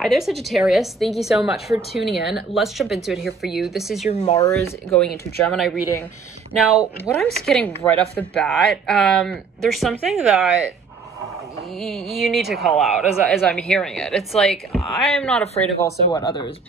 Hi there, Sagittarius. Thank you so much for tuning in. Let's jump into it here for you. This is your Mars going into Gemini reading. Now, what I'm just getting right off the bat, there's something that you need to call out as I'm hearing it. It's like, I'm not afraid of also what others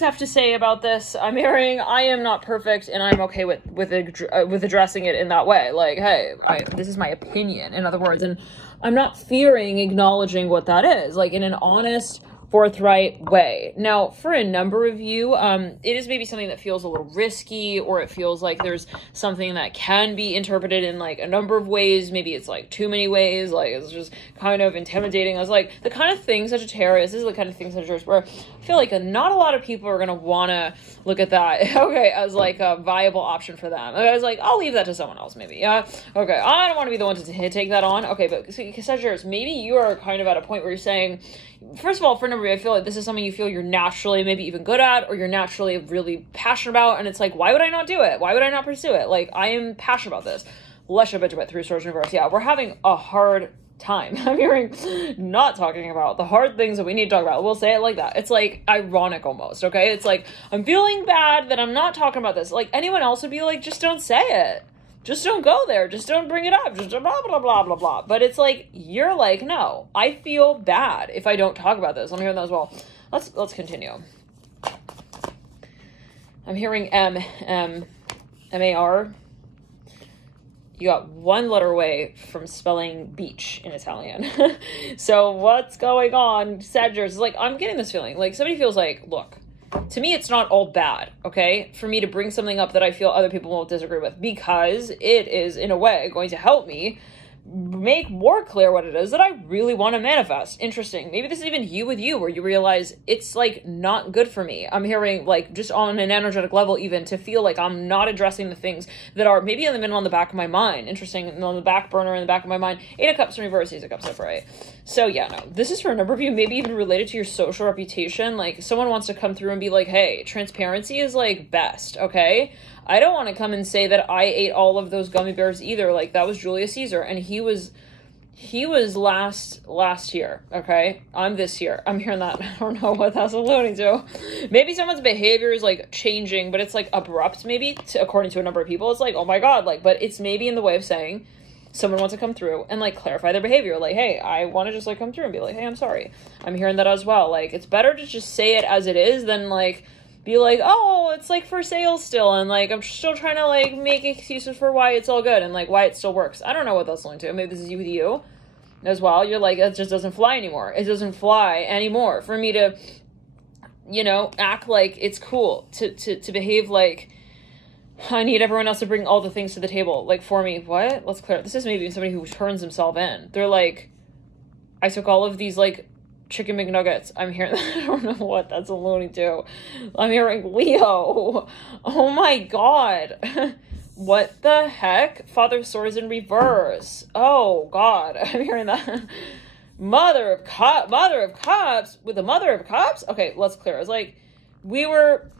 have to say about this. I'm hearing I am not perfect and I'm okay with addressing it in that way. Like, hey, this is my opinion, in other words, and I'm not fearing acknowledging what that is, like in an honest, forthright way. Now, for a number of you, it is maybe something that feels a little risky, or it feels like there's something that can be interpreted in like a number of ways. Maybe it's like too many ways, like it's just kind of intimidating. I was like, the kind of thing Sagittarius, this is the kind of thing Sagittarius where I feel like not a lot of people are going to want to look at that, okay, as like a viable option for them. I was like, I'll leave that to someone else maybe. Yeah, okay, I don't want to be the one to take that on. Okay, but Sagittarius, maybe you are kind of at a point where you're saying, first of all, for a number of you, I feel like this is something you feel you're naturally maybe even good at, or you're naturally really passionate about, and it's like, why would I not do it? Why would I not pursue it? Like, I am passionate about this. Let's jump into it. 3 swords in reverse. Yeah, we're having a hard time. I'm hearing not talking about the hard things that we need to talk about. We'll say it like that. It's like ironic almost, okay? It's like, I'm feeling bad that I'm not talking about this. Like, anyone else would be like, just don't say it. Just don't go there. Just don't bring it up. Just blah, blah, blah, blah, blah. But it's like, you're like, no, I feel bad if I don't talk about this. I'm hearing that as well. Let's continue. I'm hearing M-A-R. You got one letter away from spelling beach in Italian. So what's going on, Sagittarius? It's like, I'm getting this feeling. Like, somebody feels like, look, to me, it's not all bad, okay, for me to bring something up that I feel other people won't disagree with, because it is, in a way, going to help me make more clear what it is that I really want to manifest. Interesting. Maybe this is even you with you, where you realize it's like not good for me. I'm hearing like just on an energetic level, even to feel like I'm not addressing the things that are maybe in the middle on the back of my mind. Interesting. And on the back burner in the back of my mind. 8 of Cups in reverse, Ace of Cups upright. So yeah, no, this is for a number of you, maybe even related to your social reputation. Like, someone wants to come through and be like, hey, transparency is like best, okay? I don't want to come and say that I ate all of those gummy bears either. Like, that was Julius Caesar, and he was last year, okay? I'm this year. I'm hearing that. I don't know what that's alluding to. Maybe someone's behavior is like changing, but it's like abrupt maybe, according to a number of people. It's like, oh my God, like, but it's maybe in the way of saying someone wants to come through and like clarify their behavior. Like, hey, I want to just like come through and be like, hey, I'm sorry. I'm hearing that as well. Like, it's better to just say it as it is than like be like, oh, it's like for sale still, and like I'm still trying to like make excuses for why it's all good and like why it still works. I don't know what that's linked to. Maybe this is you with you as well. You're like, it just doesn't fly anymore. It doesn't fly anymore for me to, you know, act like it's cool to behave like I need everyone else to bring all the things to the table, like, for me. What? Let's clear. This is maybe somebody who turns himself in. They're like, I took all of these like chicken McNuggets. I'm hearing that. I don't know what that's alluding to. I'm hearing Leo. Oh my God. What the heck? Father of Swords in reverse. Oh God. I'm hearing that. Mother of Cups with the Mother of Cups. Okay, let's clear. It's like we were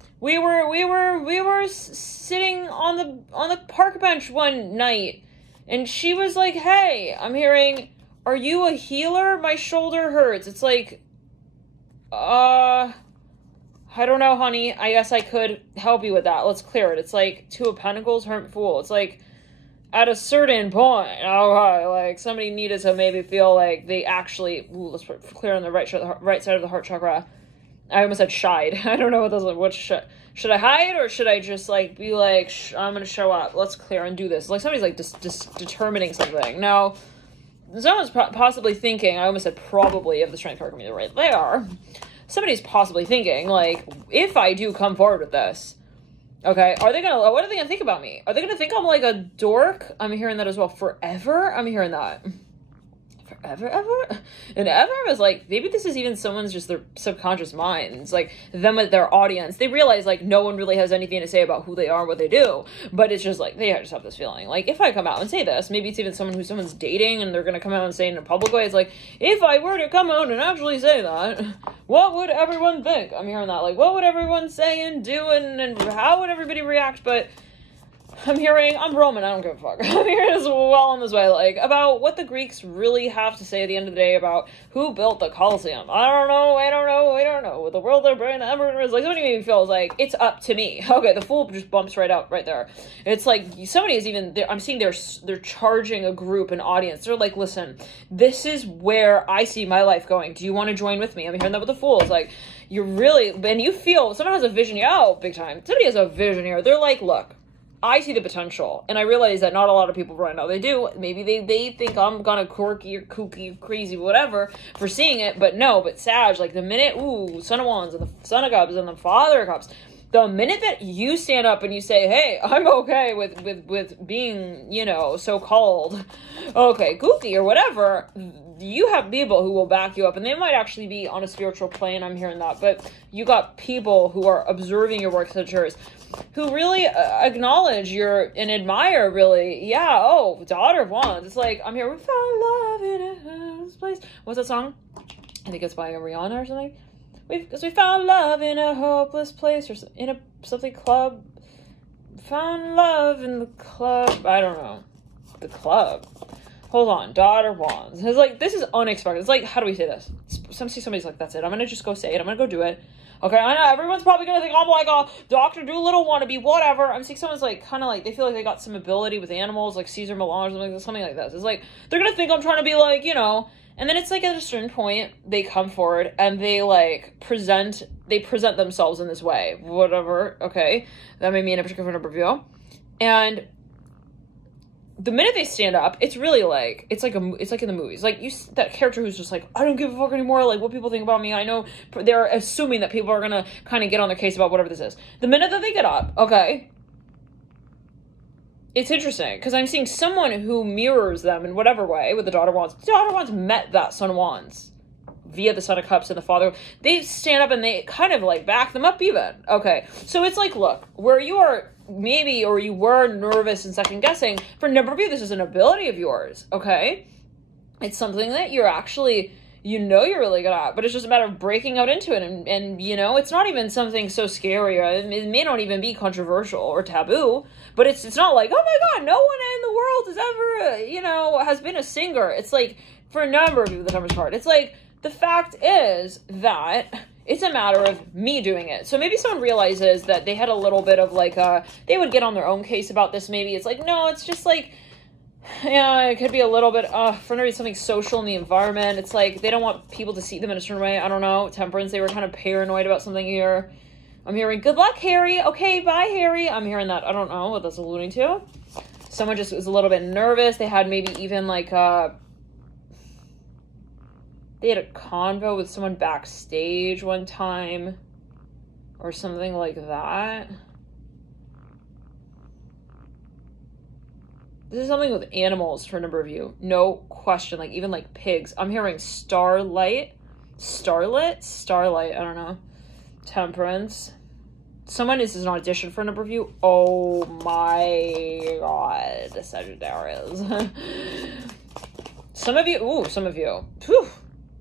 sitting on the park bench one night, and she was like, "Hey," I'm hearing, "Are you a healer? My shoulder hurts." It's like, I don't know, honey. I guess I could help you with that. Let's clear it. It's like 2 of Pentacles, Hermit, Fool. It's like, at a certain point, okay, like somebody needed to maybe feel like they actually, let's put clear on the right side of the heart chakra. I almost said shied. I don't know what those are. What should I hide, or should I just like be like, I'm gonna show up. Let's clear and do this. Like somebody's like just determining something. Now, someone's possibly thinking, I almost said probably, if the strength card can be right there. Somebody's possibly thinking, like, if I do come forward with this, okay, what are they gonna think about me? Are they gonna think I'm like a dork? I'm hearing that as well. Forever? I'm hearing that. Forever, ever? And ever is like, maybe this is even someone's just their subconscious minds, like them with their audience. They realize like no one really has anything to say about who they are and what they do, but it's just like, they just have this feeling. Like, if I come out and say this, maybe it's even someone who someone's dating and they're gonna come out and say it in a public way. It's like, if I were to come out and actually say that, what would everyone think? I'm hearing that. Like, what would everyone say and do, and how would everybody react? But I'm Roman, I don't give a fuck. I'm hearing as well on this way, like, about what the Greeks really have to say at the end of the day about who built the Colosseum. I don't know. The world they're bringing, the emperor is like, somebody made me feel like, it's up to me. Okay, the fool just bumps right out right there. It's like, somebody is even, I'm seeing they're charging a group, an audience. They're like, listen, this is where I see my life going. Do you want to join with me? I'm hearing that with the fool. It's like, you're really, and you feel, someone has a vision, big time. Somebody has a vision here. They're like, look, I see the potential, and I realize that not a lot of people right now, they do. Maybe they think I'm gonna quirky or kooky or crazy, whatever, for seeing it, but no, but Sag, like the minute, Son of Wands, and the Son of Cups, and the Father of Cups, the minute that you stand up and you say, hey, I'm okay with being, so-called, okay, kooky or whatever, you have people who will back you up, and they might actually be on a spiritual plane, I'm hearing that, but you got people who are observing your work, Sagittarius, who really acknowledge and admire, really, Daughter of Wands. It's like, I'm here, we found love in a place. What's that song? I think it's by Rihanna or something. Because we found love in a hopeless place, or in a something club. Found love in the club. I don't know. The club. Hold on. Daughter of Wands. It's like, this is unexpected. It's like, how do we say this? Somebody's like, that's it. I'm going to just go say it. I'm going to go do it. Okay, I know everyone's probably going to think I'm like a Dr. Dolittle wannabe, whatever. I'm seeing someone's like, kind of like, they feel like they got some ability with animals, like Caesar Milan or something like this. It's like, they're going to think I'm trying to be like, and then it's like at a certain point, they come forward and they like present themselves in this way, whatever, okay? That may mean a particular number of you. And the minute they stand up, it's really like, it's like in the movies. Like, that character who's just like, I don't give a fuck anymore, like, what people think about me. I know they're assuming that people are gonna kind of get on their case about whatever this is. The minute that they get up, okay, it's interesting, because I'm seeing someone who mirrors them in whatever way with the Daughter of Wands. The Daughter of Wands met that Son of Wands via the Son of Cups and the Father. They stand up and they kind of, like, back them up even. Okay, so it's like, look, where you are maybe, or you were nervous and second guessing, for a number of you, this is an ability of yours, okay? It's something that you're actually, you're really good at, but it's just a matter of breaking out into it, and it's not even something so scary, or it may not even be controversial or taboo, but it's not like, oh my god, no one in the world has ever, has been a singer. It's like, for a number of you with the Temperance card, it's like, the fact is that it's a matter of me doing it. So maybe someone realizes that they had a little bit of like they would get on their own case about this. Maybe it's like, no, it's just like, it could be a little bit, for maybe something social in the environment. It's like, they don't want people to see them in a certain way. I don't know. Temperance, they were kind of paranoid about something here. I'm hearing, good luck, Harry. Okay, bye, Harry. I'm hearing that. I don't know what that's alluding to. Someone just was a little bit nervous. They had maybe even like, they had a convo with someone backstage one time or something like that. This is something with animals for a number of you. No question. Like, even like pigs. I'm hearing starlight, I don't know. Temperance. This is an audition for a number of you. Oh my god, Sagittarius. Some of you. Whew.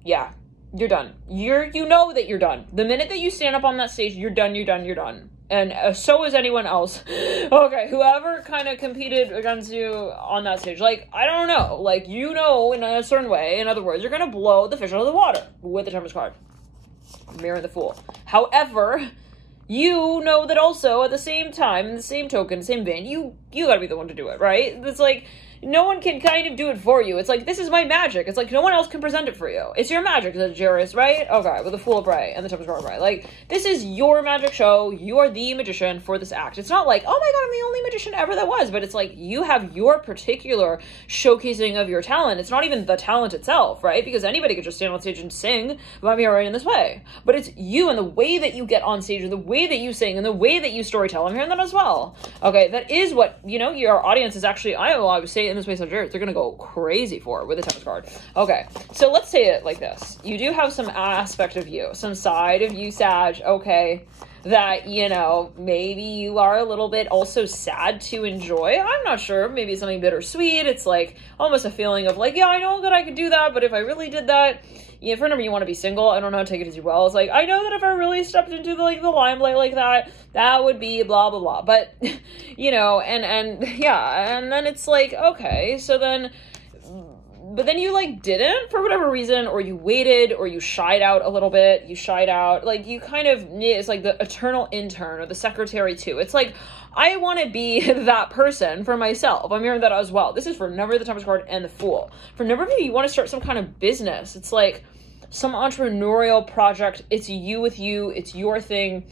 Yeah, you're done. You know that you're done. The minute that you stand up on that stage, you're done. And so is anyone else. Okay, whoever kind of competed against you on that stage. Like, I don't know. Like, in a certain way. In other words, you're going to blow the fish out of the water with the Temperance card. Mirror the Fool. However, you know that also at the same time, in the same token, the same vein, you got to be the one to do it, right? It's like, no one can kind of do it for you. It's like, this is my magic. It's like, no one else can present it for you. It's your magic, Sagittarius, right? Okay, with the Fool of Bray and the Temperance card of Bray. Like, this is your magic show. You are the magician for this act. It's not like, oh my god, I'm the only magician ever that was. But it's like, you have your particular showcasing of your talent. It's not even the talent itself, right? Because anybody could just stand on stage and sing, but I'm hearing in this way. But it's you and the way that you get on stage, and the way that you sing, and the way that you storytell. I'm hearing that as well. Okay, that is what, your audience is actually, I would say in this way, Sagittarius, they're going to go crazy for with the Temperance card. Okay, so let's say it like this. You do have some aspect of you, some side of you, Sag, okay, that, maybe you are a little bit also sad to enjoy. I'm not sure. Maybe it's something bittersweet. It's like almost a feeling of like, yeah, I know that I could do that, but if I really did that, if for a number you want to be single, I don't know how to take it as well. It's like, I know that if I really stepped into the limelight like that, that would be blah, blah, blah. But, you know, and yeah, and then it's like, okay, so then, but then you like didn't for whatever reason, or you waited, or you shied out a little bit, like you kind of, it's like the eternal intern or the secretary too. It's like, I want to be that person for myself. I'm hearing that as well. This is for number of the Tempest card and the Fool. For number of you want to start some kind of business. It's like some entrepreneurial project. It's you with you. It's your thing.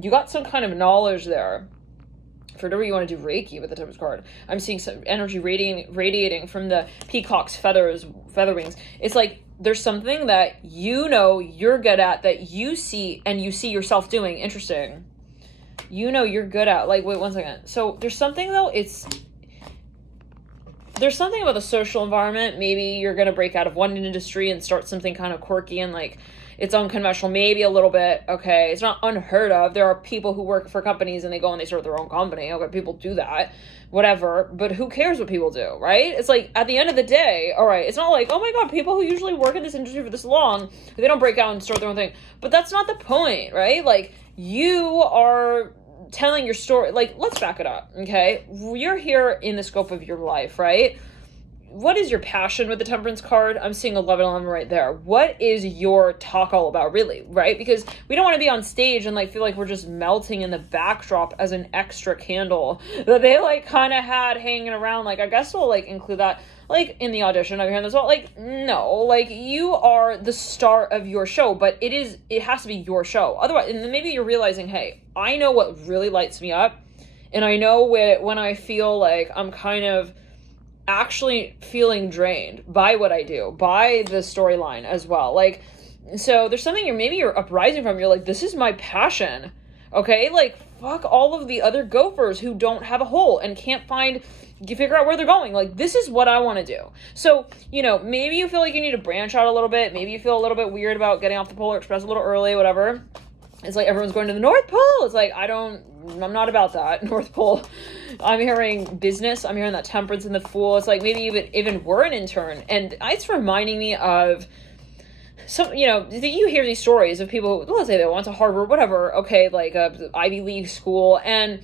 You got some kind of knowledge there. For number you want to do Reiki with the Tempest card. I'm seeing some energy radiating from the peacock's feather wings. It's like there's something that you know you're good at, that you see and you see yourself doing. Interesting. You know you're good at, like, wait 1 second. So there's something though, there's something about the social environment. Maybe you're going to break out of one industry and start something kind of quirky and like it's unconventional, maybe a little bit. Okay. It's not unheard of. There are people who work for companies and they go and they start their own company. Okay. People do that, whatever, but who cares what people do, right? It's like at the end of the day, all right, it's not like, oh my God, people who usually work in this industry for this long, they don't break out and start their own thing. But that's not the point, right? Like you are telling your story. Like, let's back it up. Okay. You're here in the scope of your life, right? What is your passion with the Temperance card? I'm seeing 11 right there. What is your talk all about, really, right? Because we don't want to be on stage and like feel like we're just melting in the backdrop as an extra candle that they like kind of had hanging around. Like, I guess we'll like include that like in the audition. I'm hearing this all. Like, no, like you are the star of your show, but it has to be your show. Otherwise, and then maybe you're realizing, hey, I know what really lights me up, and I know when I feel like I'm kind of actually feeling drained by what I do, by the storyline as well. Like, so there's something you're uprising from. You're like, this is my passion. Okay. Like, fuck all of the other gophers who don't have a hole and can't figure out where they're going. Like, this is what I want to do. So, you know, maybe you feel like you need to branch out a little bit. Maybe you feel a little bit weird about getting off the Polar Express a little early, whatever. It's like everyone's going to the North Pole. It's like, I'm not about that. North Pole. I'm hearing business. I'm hearing that Temperance and the Fool. It's like maybe even we're an intern. And it's reminding me of some, you know, you hear these stories of people who, let's say they went to Harvard, whatever, okay, like a Ivy League school, and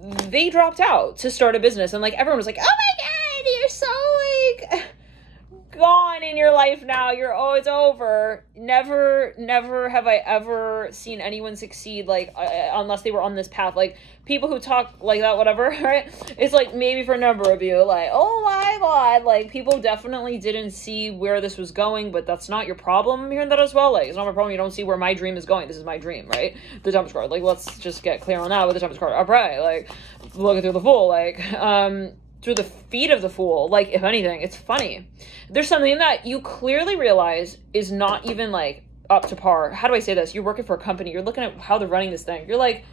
they dropped out to start a business. And like everyone was like, oh my God, you're so like gone in your life now. It's over. Never have I ever seen anyone succeed, like, unless they were on this path. Like, people who talk like that, whatever, right? It's like, maybe for a number of you, like, oh my God, like, people definitely didn't see where this was going, but that's not your problem. I'm hearing that as well. Like, it's not my problem. You don't see where my dream is going. This is my dream, right? The Tempest card. Like, let's just get clear on that with the Tempest card. All right. Like, looking through the Fool, like, through the feet of the Fool. Like, if anything, it's funny. There's something that you clearly realize is not even like up to par. How do I say this? You're working for a company. You're looking at how they're running this thing. You're like,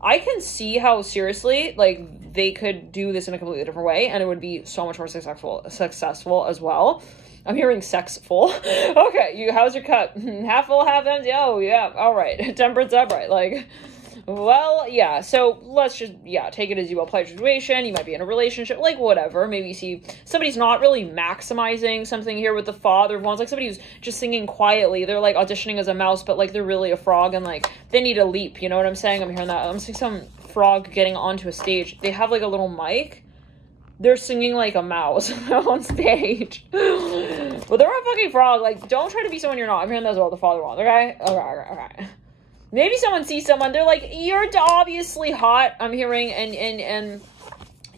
I can see how seriously like they could do this in a completely different way, and it would be so much more successful as well. I'm hearing sexful. Okay, how's your cup? Half full, half empty. Oh yeah, all right. Temperance upright. Like, well, yeah, so let's just, take it as you will. Apply situation. You might be in a relationship, like, whatever. Maybe you see somebody's not really maximizing something here with the Father of Wands, like somebody who's just singing quietly. They're, like, auditioning as a mouse, but, like, they're really a frog, and, like, they need a leap, you know what I'm saying? I'm hearing that. I'm seeing some frog getting onto a stage. They have, like, a little mic. They're singing like a mouse on stage. Well, they're a fucking frog. Like, don't try to be someone you're not. I'm hearing that as well, the Father of Wands, okay? Okay. Maybe someone sees someone, they're like, you're obviously hot, I'm hearing, and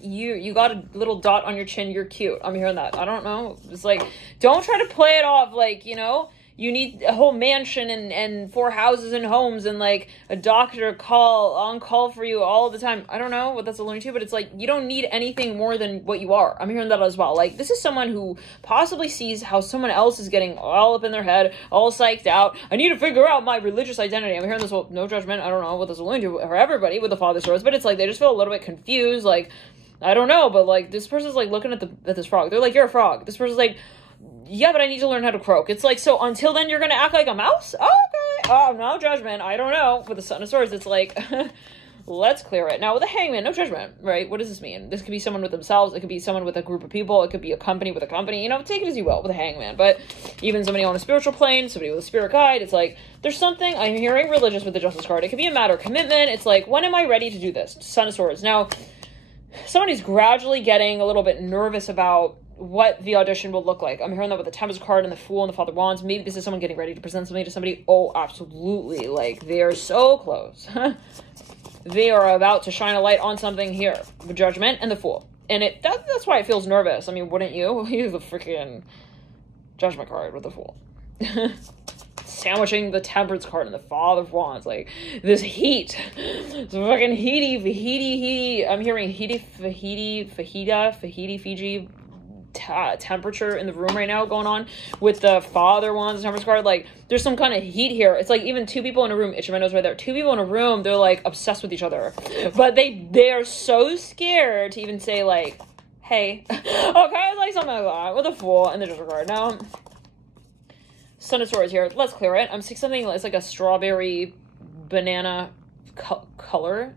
you got a little dot on your chin, you're cute. I'm hearing that. I don't know. It's like, don't try to play it off like, you know, you need a whole mansion and 4 houses and homes and like a doctor on call for you all the time. I don't know what that's alluding to, but it's like, you don't need anything more than what you are. I'm hearing that as well. Like, this is someone who possibly sees how someone else is getting all up in their head, all psyched out. I need to figure out my religious identity. I'm hearing this, well, no judgment. I don't know what this alluding to for everybody with the Father of Swords, but it's like, they just feel a little bit confused. Like, I don't know, but like, this person's like looking at this frog. They're like, you're a frog. This person's like, yeah, but I need to learn how to croak. It's like, so until then, you're going to act like a mouse? Oh, okay. Oh, no judgment. I don't know. With the Son of Swords, it's like, let's clear it. Now, with the Hangman, no judgment, right? What does this mean? This could be someone with themselves. It could be someone with a group of people. It could be a company with a company. You know, take it as you will with the Hangman. But even somebody on a spiritual plane, somebody with a spirit guide, it's like, there's something, I'm hearing religious with the Justice card. It could be a matter of commitment. It's like, when am I ready to do this? Son of Swords. Now, somebody's gradually getting a little bit nervous about what the audition will look like. I'm hearing that with the Tempest card and the Fool and the Father of Wands. Maybe this is someone getting ready to present something to somebody. Oh, absolutely. Like, they are so close. They are about to shine a light on something here. The Judgment and the Fool. And that's why it feels nervous. I mean, wouldn't you? Use the freaking Judgment card with the Fool. Sandwiching the Temperance card and the Father of Wands. Like, this heat. It's fucking heaty. I'm hearing fajita, Fiji, temperature in the room right now going on with the Father Wands and Temperance card. Like, there's some kind of heat here. It's like even two people in a room, itching my nose right there, two people in a room, they're like obsessed with each other, but they are so scared to even say like, hey. Okay, like something like that with a Fool and the Judgment card. Now, Son of Swords here, let's clear it. I'm seeing something that's like a strawberry banana color.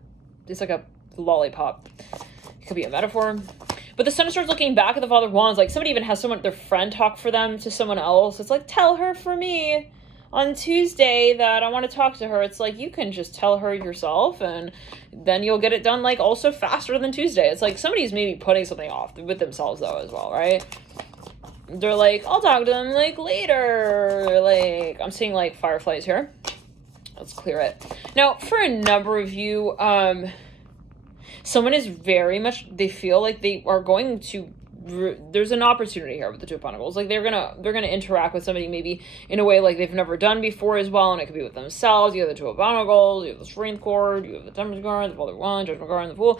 It's like a lollipop. It could be a metaphor. But the Son of Swords looking back at the Father of Wands, like somebody even has their friend talk for them to someone else. It's like, tell her for me on Tuesday that I want to talk to her. It's like, you can just tell her yourself and then you'll get it done like also faster than Tuesday. It's like somebody's maybe putting something off with themselves though as well, right? They're like, I'll talk to them like later. Like, I'm seeing like fireflies here. Let's clear it. Now, for a number of you, someone is very much, they feel like they are going to, there's an opportunity here with the Two of Pentacles. Like, they're gonna interact with somebody maybe in a way like they've never done before as well, and it could be with themselves. You have the Two of Pentacles, you have the Strength card, you have the Temperance card, the Father of Wands, Judgment card, and the Fool.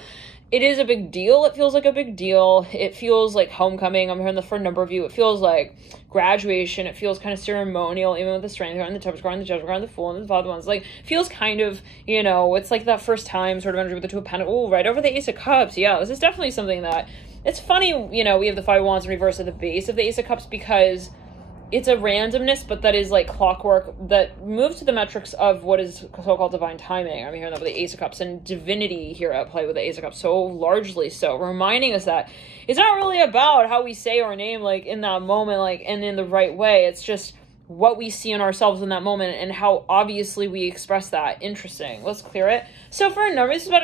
It is a big deal. It feels like a big deal. It feels like homecoming. I'm hearing that for a number of you. It feels like graduation. It feels kind of ceremonial, even with the Strength card and the Temperance card and the Judgment card and the Fool and the Father Ones. Like, feels kind of, you know, it's like that first time sort of energy with the Two of Pentacles. Oh, right over the Ace of Cups. Yeah, this is definitely something that, it's funny, you know, we have the Five of Wands in reverse at the base of the Ace of Cups because it's a randomness, but that is like clockwork that moves to the metrics of what is so-called divine timing. I'm hearing that with the Ace of Cups and divinity here at play with the Ace of Cups, so largely so, reminding us that it's not really about how we say our name, like, in that moment, like, and in the right way. It's just what we see in ourselves in that moment and how obviously we express that. Interesting. Let's clear it. So for a number, this is about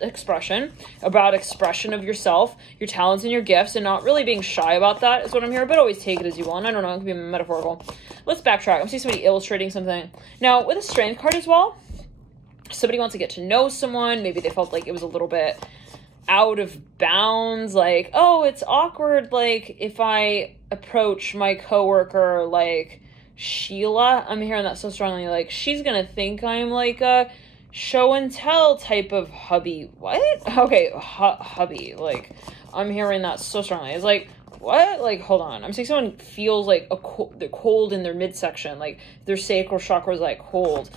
expression, about expression of yourself, your talents and your gifts, and not really being shy about that is what I'm hearing, but always take it as you want. I don't know, it could be metaphorical. Let's backtrack. I'm seeing somebody illustrating something. Now, with a Strength card as well, somebody wants to get to know someone. Maybe they felt like it was a little bit out of bounds, like, oh, it's awkward, like, if I approach my coworker, like, Sheila, I'm hearing that so strongly, like, she's gonna think I'm, like, a show and tell type of hubby. What? Okay, hubby, like, I'm hearing that so strongly. It's like, what? Like, hold on. I'm seeing someone feels like they're cold in their midsection, like, their sacral chakra is, like, cold.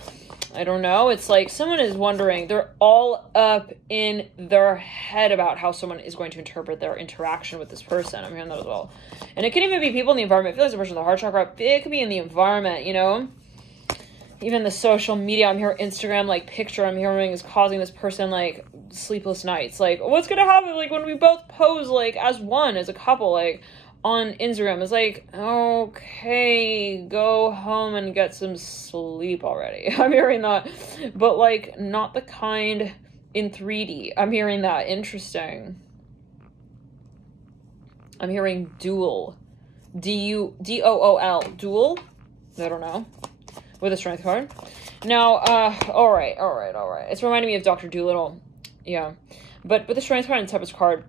I don't know. It's like someone is wondering, they're all up in their head about how someone is going to interpret their interaction with this person. I'm hearing that as well. And it could even be people in the environment. It feels like a person with the heart chakra. It could be in the environment, you know? Even the social media, I'm hearing Instagram, like, picture I'm hearing is causing this person, like, sleepless nights. Like, what's going to happen, like, when we both pose, like, as one, as a couple, like, on Instagram? It's like, okay, go home and get some sleep already. I'm hearing that, but like not the kind in 3D. I'm hearing that. Interesting. I'm hearing dual. D-U-D-O-O-L. Dual? I don't know. With a Strength card. Now, all right. It's reminding me of Dr. Dolittle. Yeah. But with the Strength card and Tempest card,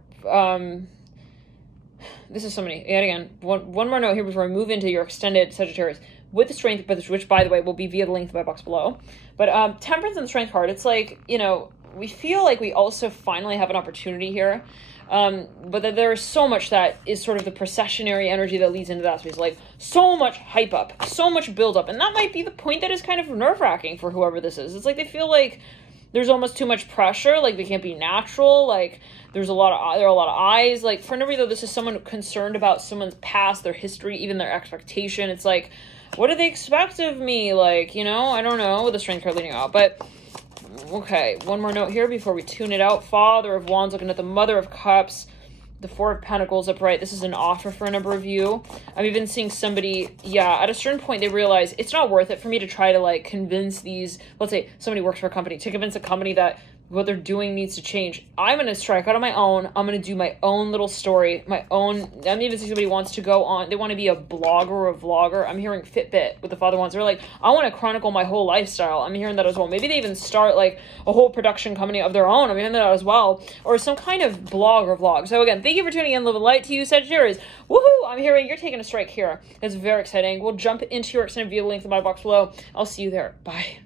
this is so many. Yet again, one more note here before I move into your extended Sagittarius. With the Strength, which, by the way, will be via the link of my box below. But Temperance and the Strength card, it's like, you know, we feel like we also finally have an opportunity here. But that there is so much that is sort of the processionary energy that leads into that space. Like, so much hype up, so much build up. And that might be the point that is kind of nerve-wracking for whoever this is. It's like they feel like there's almost too much pressure, like they can't be natural, like there are a lot of eyes. Like, for no reason, though, this is someone concerned about someone's past, their history, even their expectation. It's like, what do they expect of me? Like, you know, I don't know, with the Strength card leading out. But Okay, one more note here before we tune it out. Father of Wands looking at the Mother of Cups. The Four of Pentacles upright. This is an offer for a number of you. I'm even seeing somebody, yeah, at a certain point they realize it's not worth it for me to try to like convince these, let's say somebody works for a company, to convince a company that what they're doing needs to change. I'm going to strike out on my own. I'm going to do my own little story, my own. I'm even seeing somebody wants to go on, they want to be a blogger or a vlogger. I'm hearing Fitbit with the Father Wands. They're like, I want to chronicle my whole lifestyle. I'm hearing that as well. Maybe they even start like a whole production company of their own. I'm hearing that as well. Or some kind of blog or vlog. So again, thank you for tuning in. Live a light to you, Sagittarius. Woohoo! I'm hearing you're taking a strike here. It's very exciting. We'll jump into your extended view link in my box below. I'll see you there. Bye.